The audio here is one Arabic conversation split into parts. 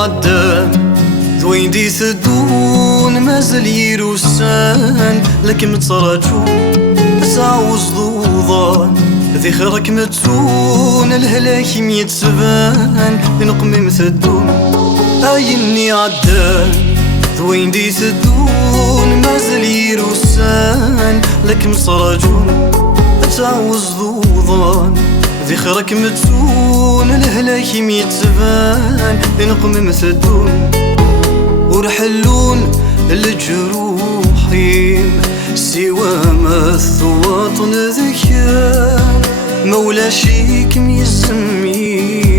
عدان ذوين دي ثدون مازال يروسان لكن متراجو تعوز ضوضان ذي خيرك متون الهلاك ميتسبان نقمي مثدون عيني عدان ذوين دي ثدون مازال يروسان لكن متراجو تعوز ضوضان ذي خيرك متون الهلاك ميتسبان نقمي مثدون ورحلون الجروحين سوى ما الثواطن ذكيان مولا شيك ميزميميو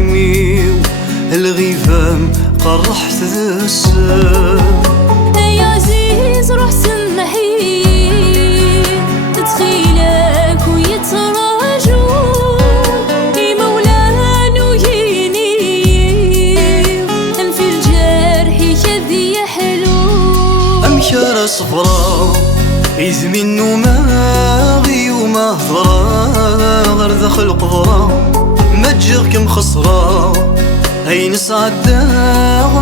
الغيفام قرحت ذا السام يا عزيز روح سمحي تدخيلك ويتراجو مولانا ويني انفي الجرح كذي حلو أمشار صفرا إذ منو ماغي وما هضرا غير دخل قضرا ما تجيغك مخسرا هاي نسعدا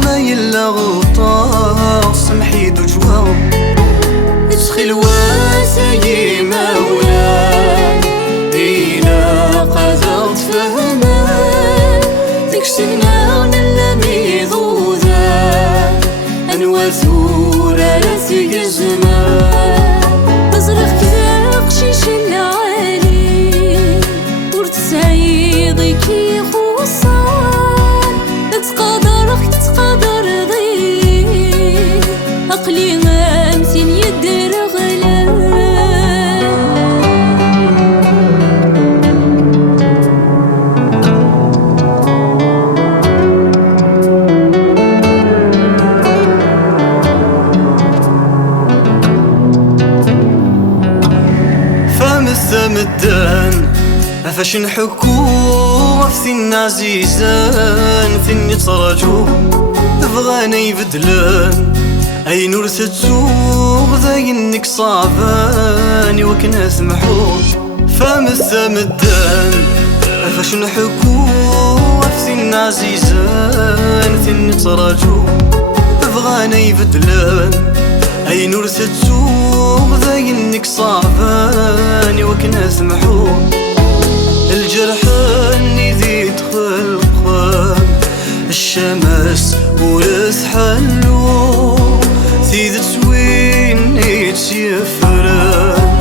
ما يلا غلطا سمحي دو جوا ادخل واسي مولاي إلا قدرت فهمان ذيك سنة ونلمي ذوذان أنوثورا راسي الزمان تزرق كذا قشيش العالي ورتسعيضي كي خصان تقدر ضي عقلي غامسين يدير غلان مدان فاش نحكو وفثين عزيزان ثني تراجو بغانا يبدلان اي نور تتسوغ ذاينك صعبان وكنا سمحو فامث مدان فاش نحكو وفثين عزيزان ثني تراجو بغانا يبدلان اي نور تتسوغ ذاينك صعبان وكنا سمحو الجرح اللي ذي دخل قام الشمس ورث حلو ذي تسوين يتسيفران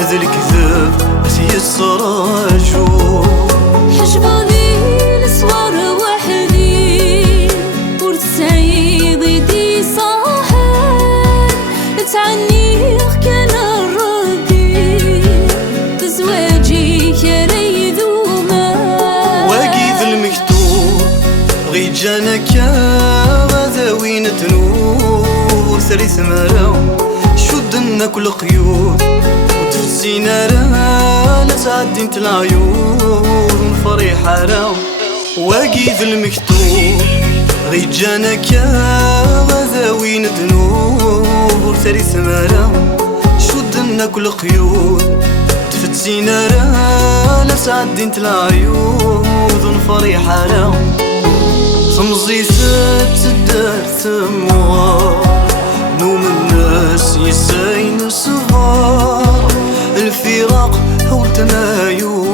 ذا الكذاب ذي السراجو حجباني الصور وحدي ورتسعيضي دي صاحب تعنيه كان الربي تزواجي كري ذوما واقيد المكتوب غي جانك غذاوين تنور ثري ثمارة شدنا كل قيود وتفسينا لا تعدي انت العيون فريحة راو واقيد المكتوب غي جانك غذاوين تنور ثري ثمارة شدنا كل قيود تفتسينا لا تعدي انت العيون فريحة راو تمزيثات تدار ثموار نوم الناس يساين صغار الفراق هو تنايو